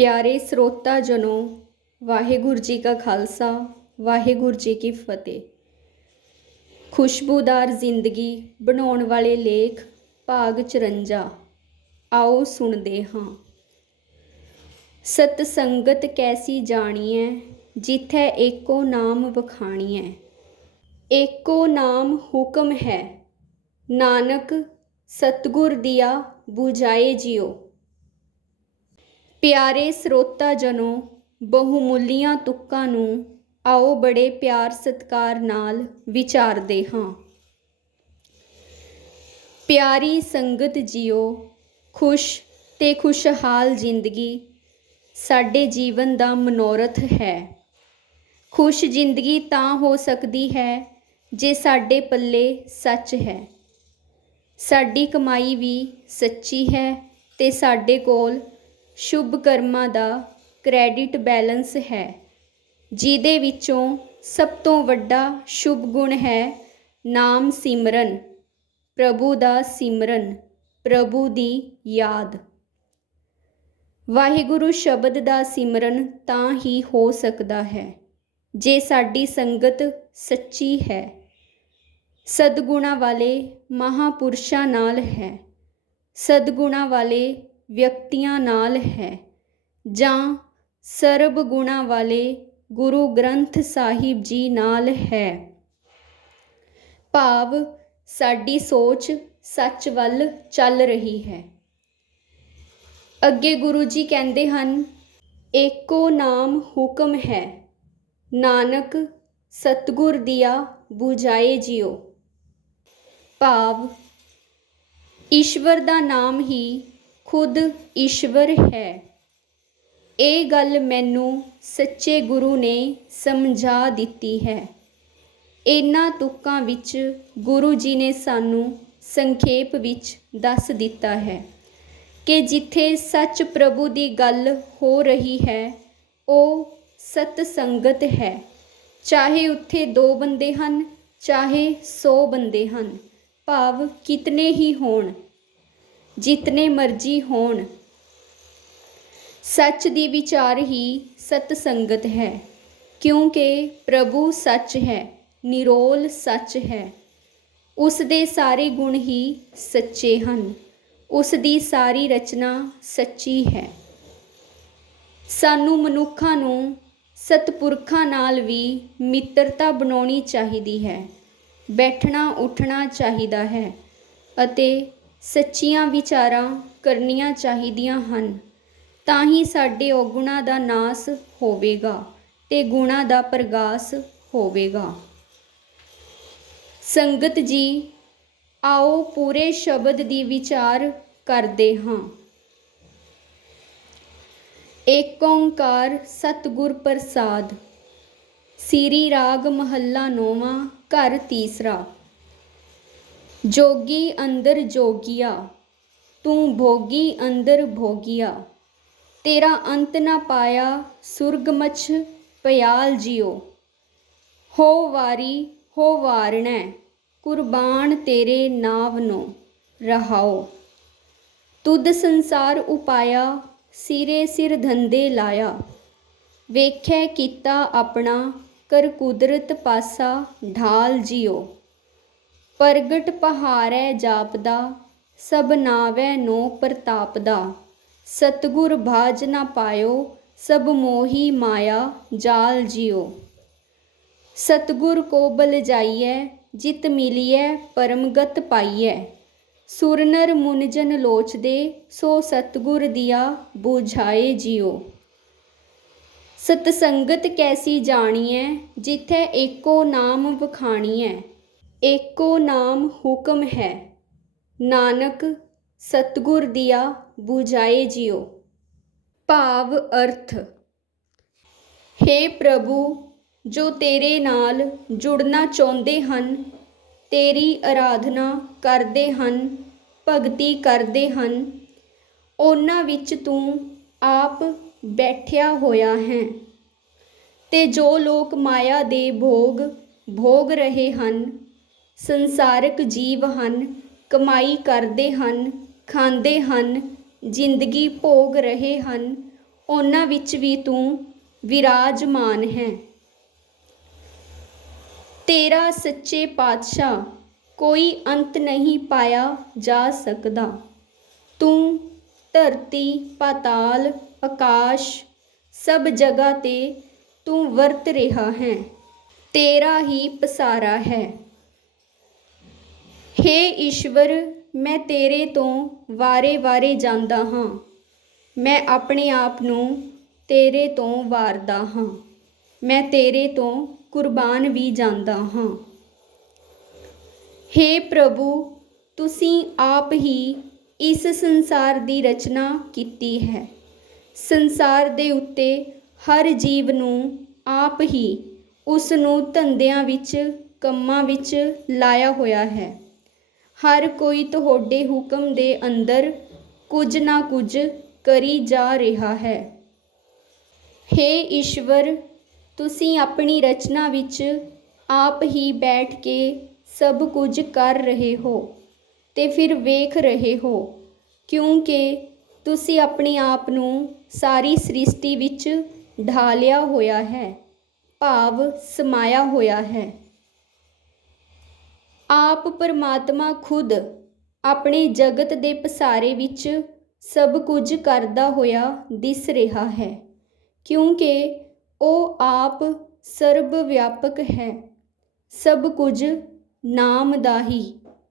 ਪਿਆਰੇ ਸਰੋਤਾ ਜਨੋ, ਵਾਹਿਗੁਰੂ ਜੀ ਕਾ ਖਾਲਸਾ, ਵਾਹਿਗੁਰੂ ਜੀ ਕੀ ਫਤਿਹ। ਖੁਸ਼ਬੂਦਾਰ ਜ਼ਿੰਦਗੀ ਬਣਾਉਣ ਵਾਲੇ ਲੇਖ ਭਾਗ 54 ਆਓ ਸੁਣਦੇ ਹਾਂ। ਸਤ ਸੰਗਤ ਕੈਸੀ ਜਾਣੀਐ, ਜਿਥੈ ਏਕੋ ਨਾਮ ਵਖਾਣੀਐ। ਏਕੋ ਨਾਮ ਹੁਕਮ ਹੈ, ਨਾਨਕ ਸਤਗੁਰ ਦੀਆ 부ਝਾਏ ਜਿਓ। ਪਿਆਰੇ ਸਰੋਤਾ ਜਨੋ, ਬਹੁਮੁੱਲੀਆਂ ਤੁਕਾਂ ਨੂੰ ਆਓ ਬੜੇ ਪਿਆਰ ਸਤਕਾਰ ਨਾਲ ਵਿਚਾਰਦੇ ਹਾਂ। ਪਿਆਰੀ ਸੰਗਤ ਜੀਓ, ਖੁਸ਼ ਤੇ ਖੁਸ਼ਹਾਲ ਜ਼ਿੰਦਗੀ ਸਾਡੇ ਜੀਵਨ ਦਾ ਮਨੋਰਥ ਹੈ। ਖੁਸ਼ ਜ਼ਿੰਦਗੀ ਤਾਂ ਹੋ ਸਕਦੀ ਹੈ ਜੇ ਸਾਡੇ ਪੱਲੇ ਸੱਚ ਹੈ। ਸਾਡੀ ਕਮਾਈ ਵੀ ਸੱਚੀ ਹੈ ਤੇ ਸਾਡੇ ਕੋਲ ਸ਼ੁਭ ਕਰਮਾਂ ਦਾ ਕ੍ਰੈਡਿਟ ਬੈਲੈਂਸ ਹੈ, ਜਿਹਦੇ ਵਿੱਚੋਂ ਸਭ ਤੋਂ ਵੱਡਾ ਸ਼ੁਭ ਗੁਣ ਹੈ ਨਾਮ ਸਿਮਰਨ, ਪ੍ਰਭੂ ਦਾ ਸਿਮਰਨ, ਪ੍ਰਭੂ ਦੀ ਯਾਦ। ਵਾਹਿਗੁਰੂ ਸ਼ਬਦ ਦਾ ਸਿਮਰਨ ਤਾਂ ਹੀ ਹੋ ਸਕਦਾ ਹੈ, ਜੇ ਸਾਡੀ ਸੰਗਤ ਸੱਚੀ ਹੈ। ਸਦਗੁਣਾ ਵਾਲੇ ਮਹਾਪੁਰਸ਼ਾਂ ਨਾਲ ਹੈ, ਸਦਗੁਣਾ ਵਾਲੇ ਵਿਅਕਤੀਆਂ ਨਾਲ ਹੈ ਜਾਂ ਸਰਬ ਗੁਣਾ ਵਾਲੇ ਗੁਰੂ ਗ੍ਰੰਥ ਸਾਹਿਬ ਜੀ ਨਾਲ ਹੈ। ਭਾਵ, ਸਾਡੀ ਸੋਚ ਸੱਚ ਵੱਲ ਚੱਲ ਰਹੀ ਹੈ। ਅੱਗੇ ਗੁਰੂ ਜੀ ਕਹਿੰਦੇ ਹਨ, ਏਕੋ ਨਾਮ ਹੁਕਮ ਹੈ, ਨਾਨਕ ਸਤਗੁਰ ਦੀਆ 부ਝਾਏ ਜਿਓ ਭਾਵ, ਈਸ਼ਵਰ ਦਾ ਨਾਮ ਹੀ ਖੁਦ ਈਸ਼ਵਰ ਹੈ। ਇਹ ਗੱਲ ਮੈਨੂੰ ਸੱਚੇ ਗੁਰੂ ਨੇ ਸਮਝਾ ਦਿੱਤੀ ਹੈ। ਇਹਨਾਂ ਤੁਕਾਂ ਵਿੱਚ ਗੁਰੂ ਜੀ ਨੇ ਸਾਨੂੰ ਸੰਖੇਪ ਵਿੱਚ ਦੱਸ ਦਿੱਤਾ ਹੈ ਕਿ ਜਿੱਥੇ ਸੱਚ ਪ੍ਰਭੂ ਦੀ ਗੱਲ ਹੋ ਰਹੀ ਹੈ, ਉਹ ਸਤ ਸੰਗਤ ਹੈ। ਚਾਹੇ ਉੱਥੇ ਦੋ ਬੰਦੇ ਹਨ, ਚਾਹੇ 100 ਬੰਦੇ ਹਨ, ਭਾਵ ਕਿਤਨੇ ਹੀ ਹੋਣ। ਜਿਤਨੇ ਮਰਜ਼ੀ ਹੋਣ। ਸੱਚ ਦੀ ਵਿਚਾਰ ਹੀ ਸਤ ਸੰਗਤ ਹੈ, ਕਿਉਂਕਿ ਪ੍ਰਭੂ ਸੱਚ ਹੈ, ਨਿਰੋਲ ਸੱਚ ਹੈ। ਉਸ ਦੇ ਸਾਰੇ ਗੁਣ ਹੀ ਸੱਚੇ ਹਨ, ਉਸ ਦੀ ਸਾਰੀ ਰਚਨਾ ਸੱਚੀ ਹੈ। ਸਾਨੂੰ ਮਨੁੱਖਾਂ ਨੂੰ ਸਤਪੁਰਖਾਂ ਨਾਲ ਵੀ ਮਿੱਤਰਤਾ ਬਣਾਉਣੀ ਚਾਹੀਦੀ ਹੈ ਬੈਠਣਾ ਉੱਠਣਾ ਚਾਹੀਦਾ ਹੈ ਅਤੇ ਸੱਚੀਆਂ ਵਿਚਾਰਾਂ ਕਰਨੀਆਂ ਚਾਹੀਦੀਆਂ ਹਨ, ਤਾਂ ਹੀ ਸਾਡੇ ਔਗੁਣਾ ਦਾ ਨਾਸ ਹੋਵੇਗਾ ਤੇ ਗੁਣਾਂ ਦਾ ਪ੍ਰਗਾਸ ਹੋਵੇਗਾ। ਸੰਗਤ ਜੀ, ਆਓ ਪੂਰੇ ਸ਼ਬਦ ਦੀ ਵਿਚਾਰ ਕਰਦੇ ਹਾਂ। ਏਕ ਓੰਕਾਰ ਸਤਿਗੁਰ ਪ੍ਰਸਾਦ, ਸ੍ਰੀ ਰਾਗ ਮਹੱਲਾ ਨੌਵਾਂ, ਘਰ ਤੀਸਰਾ। ਜੋਗੀ ਅੰਦਰ ਜੋਗੀਆ, ਤੂੰ ਭੋਗੀ ਅੰਦਰ ਭੋਗੀਆ। ਤੇਰਾ ਅੰਤ ਨਾ ਪਾਇਆ ਸੁਰਗ ਮਛ ਪਿਆਲ ਜਿਉ। ਹੋ ਵਾਰੀ ਹੋ ਵਾਰਣੈ, ਕੁਰਬਾਨ ਤੇਰੇ ਨਾਮ ਨੂੰ ਰਹਾਓ ਤੁਧ ਸੰਸਾਰ ਉਪਾਇਆ, ਸਿਰੇ ਸਿਰ ਧੰਦੇ ਲਾਇਆ। ਵੇਖੈ ਕੀਤਾ ਆਪਣਾ, ਕਰ ਕੁਦਰਤ ਪਾਸਾ ਢਾਲ ਜਿਉ। ਪ੍ਰਗਟ ਪਹਾਰੈ ਜਾਪਦਾ, ਸਭ ਨਾਵੈ ਨੋ ਪ੍ਰਤਾਪ ਦਾ ਸਤਗੁਰ ਭਾਜ ਨਾ ਪਾਇਓ, ਸਭ ਮੋਹੀ ਮਾਇਆ ਜਾਲ ਜਿਓ। ਸਤਗੁਰ ਕੋ ਬਲ ਜਾਈਐ, ਜਿਤ ਮਿਲੀਐ, ਪਰਮਗਤ ਪਾਈਐ। ਸੁਰਨਰ ਮੁਨਜਨ ਲੋਚਦੇ, ਸੋ ਸਤਗੁਰ ਦੀਆ ਬੁਝਾਏ ਜਿਓ। ਸਤ ਸੰਗਤ ਕੈਸੀ ਜਾਣੀਐ, ਜਿਥੈ ਏਕੋ ਨਾਮ ਵਖਾਣੀਐ। ਏਕੋ ਨਾਮ ਹੁਕਮ ਹੈ। ਨਾਨਕ, ਸਤਗੁਰ ਦੀਆ 부ਝਾਏ ਜਿਉ। ਭਾਵ ਅਰਥ हे ਪ੍ਰਭੂ, ਜੋ ਤੇਰੇ ਨਾਲ ਜੁੜਨਾ ਚਾਹੁੰਦੇ ਹਨ, ਤੇਰੀ ਆਰਾਧਨਾ ਕਰਦੇ ਹਨ, ਭਗਤੀ ਕਰਦੇ ਹਨ, ਉਹਨਾਂ ਵਿੱਚ ਤੂੰ ਆਪ ਬੈਠਿਆ ਹੋਇਆ ਹੈ। ਤੇ ਜੋ ਲੋਕ ਮਾਇਆ ਦੇ ਭੋਗ ਭੋਗ ਰਹੇ ਹਨ ਸੰਸਾਰਕ ਜੀਵ ਹਨ, ਕਮਾਈ ਕਰਦੇ ਹਨ, ਖਾਂਦੇ ਹਨ, ਜ਼ਿੰਦਗੀ ਭੋਗ ਰਹੇ ਹਨ, ਉਹਨਾਂ ਵਿੱਚ ਵੀ ਤੂੰ ਵਿਰਾਜਮਾਨ ਹੈ। ਤੇਰਾ ਸੱਚੇ ਪਾਤਸ਼ਾਹ ਕੋਈ ਅੰਤ ਨਹੀਂ ਪਾਇਆ ਜਾ ਸਕਦਾ। ਤੂੰ ਧਰਤੀ, ਪਾਤਾਲ, ਆਕਾਸ਼, ਸਭ ਜਗ੍ਹਾ ਤੇ ਤੂੰ ਵਰਤ ਰਿਹਾ ਹੈ। ਤੇਰਾ ਹੀ ਪਸਾਰਾ ਹੈ। ਹੇ ਈਸ਼ਵਰ, ਮੈਂ ਤੇਰੇ ਤੋਂ ਵਾਰੇ-ਵਾਰੇ ਜਾਂਦਾ ਹਾਂ। ਮੈਂ ਆਪਣੇ ਆਪ ਨੂੰ ਤੇਰੇ ਤੋਂ ਵਾਰਦਾ ਹਾਂ। ਮੈਂ ਤੇਰੇ ਤੋਂ ਕੁਰਬਾਨ ਵੀ ਜਾਂਦਾ ਹਾਂ। ਹੇ ਪ੍ਰਭੂ, ਤੁਸੀਂ ਆਪ ਹੀ ਇਸ ਸੰਸਾਰ ਦੀ ਰਚਨਾ ਕੀਤੀ ਹੈ। ਸੰਸਾਰ ਦੇ ਉੱਤੇ ਹਰ ਜੀਵ ਨੂੰ ਆਪ ਹੀ ਉਸ ਨੂੰ ਧੰਦਿਆਂ ਵਿੱਚ, ਕੰਮਾਂ ਵਿੱਚ ਲਾਇਆ ਹੋਇਆ ਹੈ। ਹਰ ਕੋਈ ਤੁਹਾਡੇ ਹੁਕਮ ਦੇ ਅੰਦਰ ਕੁਝ ਨਾ ਕੁਝ ਕਰੀ ਜਾ ਰਿਹਾ ਹੈ। ਹੇ ਈਸ਼ਵਰ, ਤੁਸੀਂ ਆਪਣੀ ਰਚਨਾ ਵਿੱਚ ਆਪ ਹੀ ਬੈਠ ਕੇ ਸਭ ਕੁਝ ਕਰ ਰਹੇ ਹੋ ਤੇ ਫਿਰ ਵੇਖ ਰਹੇ ਹੋ, ਕਿਉਂਕਿ ਤੁਸੀਂ ਆਪਣੇ ਆਪ ਨੂੰ ਸਾਰੀ ਸ੍ਰਿਸ਼ਟੀ ਵਿੱਚ ਢਾਲਿਆ ਹੋਇਆ ਹੈ, ਭਾਵ ਸਮਾਇਆ ਹੋਇਆ ਹੈ। ਆਪ ਪਰਮਾਤਮਾ ਖੁਦ ਆਪਣੇ ਜਗਤ ਦੇ ਪਸਾਰੇ ਵਿੱਚ ਸਭ ਕੁਝ ਕਰਦਾ ਹੋਇਆ ਦਿਸ ਰਿਹਾ ਹੈ, ਕਿਉਂਕਿ ਉਹ ਆਪ ਸਰਬ ਵਿਆਪਕ ਹੈ। ਸਭ ਕੁਝ ਨਾਮ ਦਾ ਹੀ,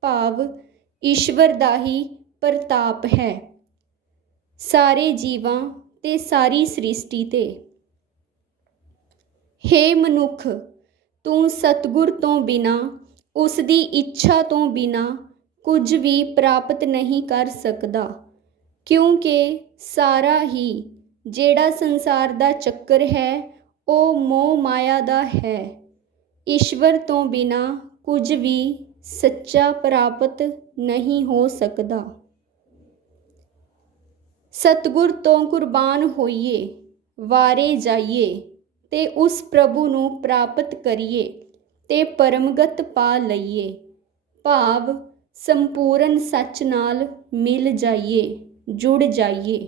ਭਾਵ ਈਸ਼ਵਰ ਦਾ ਹੀ ਪ੍ਰਤਾਪ ਹੈ। ਸਾਰੇ ਜੀਵਾਂ ਤੇ ਸਾਰੀ ਸ੍ਰਿਸ਼ਟੀ ਤੇ। ਹੇ ਮਨੁੱਖ, ਤੂੰ ਸਤਗੁਰ ਤੋਂ ਬਿਨਾ ਉਸ ਦੀ ਇੱਛਾ ਤੋਂ ਬਿਨਾਂ ਕੁਝ ਵੀ ਪ੍ਰਾਪਤ ਨਹੀਂ ਕਰ ਸਕਦਾ, ਕਿਉਂਕਿ ਸਾਰਾ ਹੀ ਜਿਹੜਾ ਸੰਸਾਰ ਦਾ ਚੱਕਰ ਹੈ, ਉਹ ਮੋਹ ਮਾਇਆ ਦਾ ਹੈ। ਈਸ਼ਵਰ ਤੋਂ ਬਿਨਾਂ ਕੁਝ ਵੀ ਸੱਚਾ ਪ੍ਰਾਪਤ ਨਹੀਂ ਹੋ ਸਕਦਾ। ਸਤਗੁਰ ਤੋਂ ਕੁਰਬਾਨ ਹੋਈਏ, ਵਾਰੇ ਜਾਈਏ ਤੇ ਉਸ ਪ੍ਰਭੂ ਨੂੰ ਪ੍ਰਾਪਤ ਕਰੀਏ। ਤੇ ਪਰਮਗਤ ਪਾ ਲਈਏ। ਭਾਵ ਸੰਪੂਰਨ ਸੱਚ ਨਾਲ ਮਿਲ ਜਾਈਏ, ਜੁੜ ਜਾਈਏ।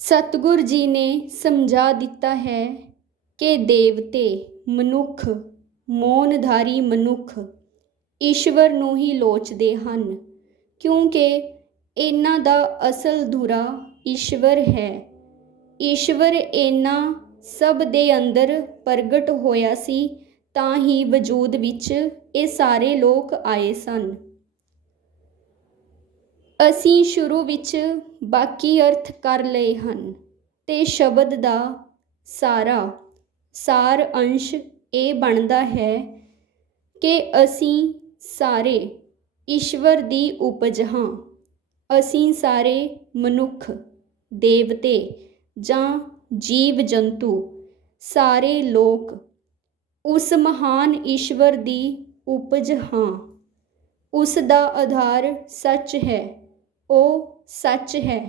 ਸਤਗੁਰ ਜੀ ਨੇ ਸਮਝਾ ਦਿੱਤਾ ਹੈ ਕਿ ਦੇਵਤੇ ਮਨੁੱਖ ਮੋਨਧਾਰੀ ਮਨੁੱਖ ਈਸ਼ਵਰ ਨੂੰ ਹੀ ਲੋਚਦੇ ਹਨ, ਕਿਉਂਕਿ ਇਹਨਾਂ ਦਾ ਅਸਲ ਧੁਰਾ ਈਸ਼ਵਰ ਹੈ। ਈਸ਼ਵਰ ਇਹਨਾਂ ਸਭ ਦੇ ਅੰਦਰ ਪ੍ਰਗਟ ਹੋਇਆ ਸੀ, ਤਾਂ ਹੀ ਵਜੂਦ ਵਿੱਚ ਇਹ ਸਾਰੇ ਲੋਕ ਆਏ ਸਨ। ਅਸੀਂ ਸ਼ੁਰੂ ਵਿੱਚ ਬਾਕੀ ਅਰਥ ਕਰ ਲਏ ਹਨ। ਤੇ ਸ਼ਬਦ ਦਾ ਸਾਰਾ, ਸਾਰ ਅੰਸ਼ ਇਹ ਬਣਦਾ ਹੈ ਕਿ ਅਸੀਂ ਸਾਰੇ ਈਸ਼ਵਰ ਦੀ ਉਪਜ ਹਾਂ। ਅਸੀਂ ਸਾਰੇ ਮਨੁੱਖ, ਦੇਵਤੇ ਜਾਂ ਜੀਵ ਜੰਤੂ ਸਾਰੇ ਲੋਕ, ਉਸ ਮਹਾਨ ਈਸ਼ਵਰ ਦੀ ਉਪਜ ਹਾਂ। ਉਸ ਦਾ ਆਧਾਰ ਸੱਚ ਹੈ, ਉਹ ਸੱਚ ਹੈ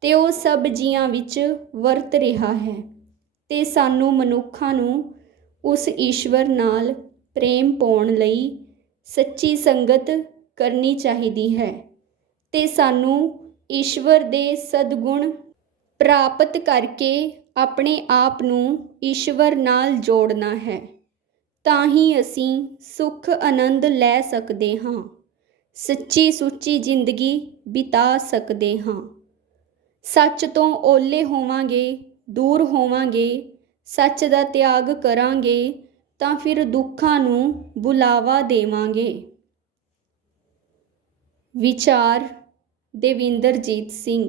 ਤੇ ਉਹ ਸਭ ਜੀਆਂ ਵਿੱਚ ਵਰਤ ਰਿਹਾ ਹੈ ਤੇ ਸਾਨੂੰ ਮਨੁੱਖਾਂ ਨੂੰ ਉਸ ਈਸ਼ਵਰ ਨਾਲ ਪ੍ਰੇਮ ਪਾਉਣ ਲਈ ਸੱਚੀ ਸੰਗਤ ਕਰਨੀ ਚਾਹੀਦੀ ਹੈ ਤੇ ਸਾਨੂੰ ਈਸ਼ਵਰ ਦੇ ਸਦਗੁਣ ਪ੍ਰਾਪਤ ਕਰਕੇ ਆਪਣੇ ਆਪ ਨੂੰ ਈਸ਼ਵਰ ਨਾਲ ਜੋੜਨਾ ਹੈ ਤਾਂ ਹੀ ਅਸੀਂ ਸੁਖ ਆਨੰਦ ਲੈ ਸਕਦੇ ਹਾਂ, ਸੱਚੀ ਸੁੱਚੀ ਜ਼ਿੰਦਗੀ ਬਿਤਾ ਸਕਦੇ ਹਾਂ। ਸੱਚ ਤੋਂ ਓਲੇ ਹੋਵਾਂਗੇ, ਦੂਰ ਹੋਵਾਂਗੇ, ਸੱਚ ਦਾ ਤਿਆਗ ਕਰਾਂਗੇ, ਤਾਂ ਫਿਰ ਦੁੱਖਾਂ ਨੂੰ ਬੁਲਾਵਾ ਦੇਵਾਂਗੇ। ਵਿਚਾਰ ਦੇਵਿੰਦਰਜੀਤ ਸਿੰਘ